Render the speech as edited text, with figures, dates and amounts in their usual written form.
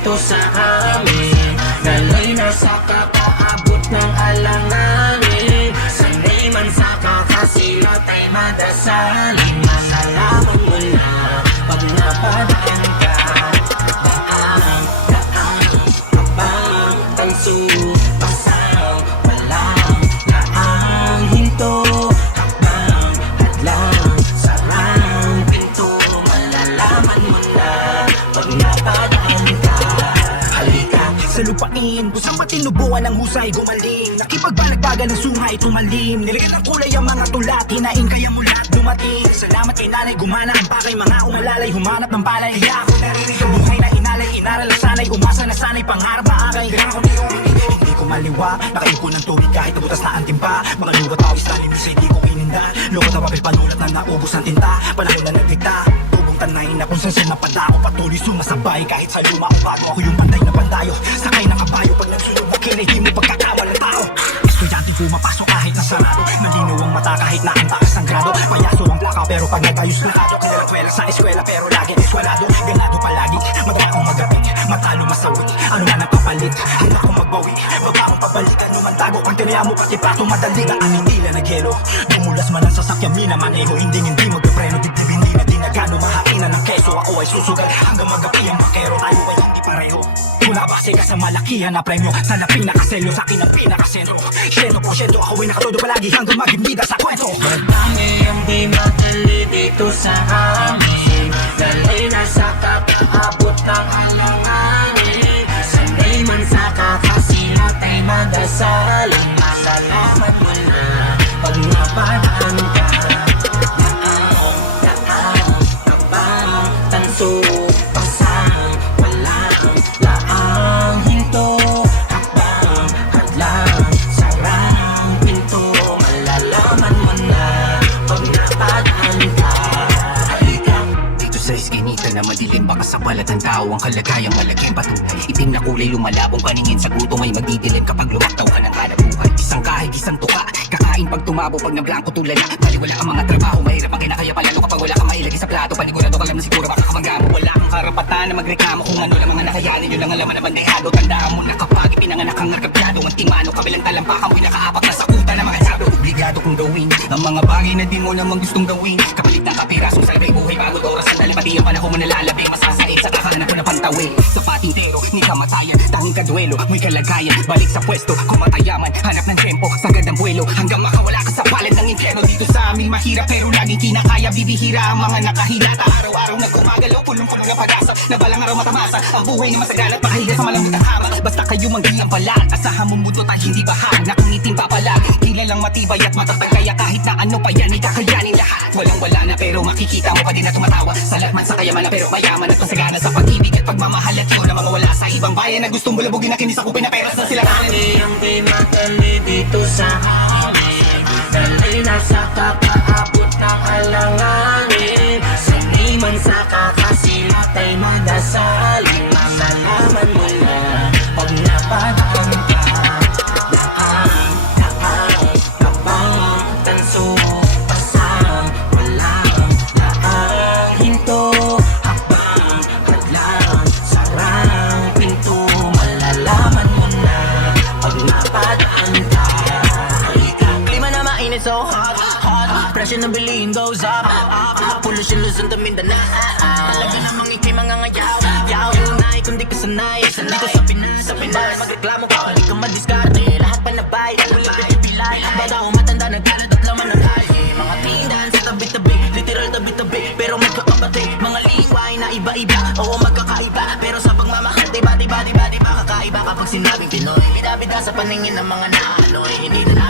dito sa amin. Daloy na sa kakaabot ng alanganin. Sanay man sa kakasilot ay madasalin. Masalaman mo na pag napadaan ka. Daan, abang, tanso, pasang, walang laang hinto. Habang, hadlang, sarang pinto. Malalaman mo na pag napadaan ka. Halika sa lupain, kusang patinubuan ng husay gumaling. Nakipagbalagbaga ng sungay tumalim. Nilagyan ng kulay ang mga tulat, hinain kaya mula dumating. Salamat kay nanay, gumana ang pakay. Mga umalalay, humanap ng palay. Kaya ako naririnig ang buhay na inalay. Inaral ang sanay, umasa na sanay. Pangarap na akay, kaya ako hindi ko maliwa. Nakaipo ng tubig kahit nabutas na ang timpa. Mga lugat pawis na linis ay di ko kininda. Lukot na papel panulat na naubos ang tinta. Panahon na nagdikta, tubong tanay na kung saan sinapada ako. Patuloy sumasabay kahit sa luma o bago. Ako yung pantay na pandayo, sakay ng kabayo. Pag nagsunod na kinay, di mo pagkakawalan tao. Estudyante pumapasok kahit na sarado. Malinaw ang mata kahit na ang taas ang grado. Payaso ang plaka pero pag nagayos lakado. Kailang kwela sa eskwela pero lagi eskwalado. Ganado palagi, madala akong magapit. Matalo masawit, ano man ang papalit. Handa akong magbawi, babaong pabalik. Ano man tago, pag tinaya mo pati plato madali. Ang tila naghelo, dumulas man ang sasakyan minamaneho. Hindi magkapreno, dibdib hindi na dinagano. Mahainan ng keso, ako ay susugat hanggang magapi ang bakero. Tayo ay hindi pareho. Kung nabase ka sa malakihan na premyo, sana pinakaselyo sa akin ang pinakasentro. 100% ako ay nakatodo palagi hanggang maging sa kwento. Marami ang di madali dito sa amin. Dali na sa kakaabot ng alanganin. Sanay man sa kakasilot ay madasalin. Masalamat mo na pag napadaan ka. Daan, abang, tanso, pasang, walang laang hinto. Habang, hadlang, sarang pinto. Malalaman mo na pag napadaan ka. Halika Dito sa iskinita na madilim, baka sa balat ng tao ang kalagayang malaging patunay. Itim na kulay lumalabong paningin sa gutom ay magdidilim kapag lumaktaw ka ng kanabuhay. Isang kahig, isang tuka, kakain pag tumabo, pag nablangko tulad na. Baliwala ang mga trabaho, mahirap ang kinakaya palalo kapag wala kang mailagay sa plato. Panigurado ka lang na siguro baka kamagamo. Wala kang karapatan na magreklamo kung ano lang mga nakayanin. Yun lang ang laman na bandehado. Tandaan mo na kapag ipinanganak ang arkabyado, ang timano, kabilang talampakan mo'y nakaapak na sa kuta na mga sado. Obligado kong gawin ang mga bagay na di mo naman gustong gawin. Kapalit ng kapirasong salbay buhay, pagod oras ang dalapati ang panahon mo nalalabing. Masasain sa kakahanap ko na pantawin. Sa patintero, ni kamatayan, tanging kaduelo, mo'y kalagayan. Balik sa pwesto, kumatayaman, hanap ng tempo, sagad ng buwelo, hanggang makawala ka sa palit ng impyerno. Dito sa amin mahirap pero laging kinakaya. Bibihira ang mga nakahilata, araw-araw na gumagalaw, punong-punong na pag-asa, na balang araw matamasa ang buhay na masagal at makahiga sa malamig na hama. Basta kayo manggilang palag, asahan mong buto tayo hindi bahag. Nakangiting papalag, kilalang matibay at matatag, kaya kahit na ano pa yan, ikakayanin lahat. Walang-wala na pero makikita mo pa din na tumatawa. Salat man sa kayaman na pero mayaman at masagana sa pag-ibig at pagmamahal. At yun na mga wala sa ibang bayan na gustong bulabugin na kinisakupin na peras na sila kanan. Marami ang di madali dito sa amin. Dali na sa kakaabot ng alanganin. Sanay man sa kakasilot ay madasalin. Masalaman mo na pag napadaan ka. Daan, abang, tanso, pasang, walang laang hinto. Habang, hadlang, sarang pinto. Malalaman mo na pag napadaan ka. Halika. Klima na mainit so hot, hot. Presyo ng bilihin goes up, up. Pollution Luzon to Mindanao. Lagi namang ikay mga ngayaw, yaw. Unay kung di ka sanay, dito sa Pinas, magreklamo ka, di ka madiskarte. Lahat pa nabay, ulit na ipilay. Bata o matanda, nagkalat at laman ng kalye. Mga tindahan sa tabi-tabi, literal tabi-tabi, pero magkakabati. Mga liway na iba-iba, oo magkakaiba, pero sa pagmamahal, diba kakaiba kapag sinabing Pinoy. Bida-bida sa paningin ng mga naanoy, hindi na